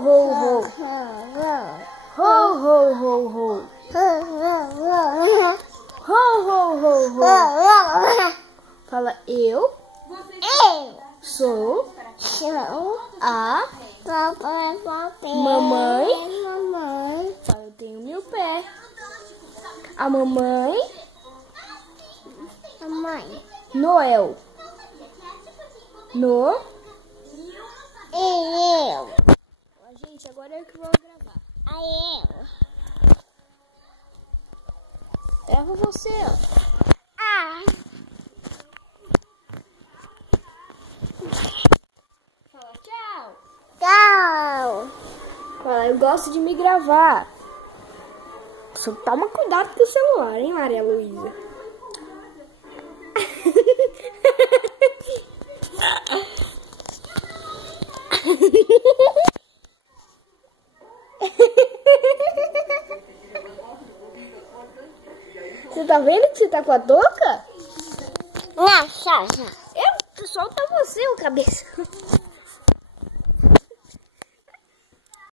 ho, ho. Ho, ho, ho, ho. Ho, ho, ho, ho. Fala eu. Sou a mamãe. Fala, eu tenho meu pé. A mamãe. Noel. Gente, agora eu que vou gravar. Grava você, ó. Fala tchau. Fala, eu gosto de me gravar. Só toma cuidado com o celular, hein, Maria Luísa? Você tá vendo que você tá com a touca? Não, só. Solta você, o cabeça.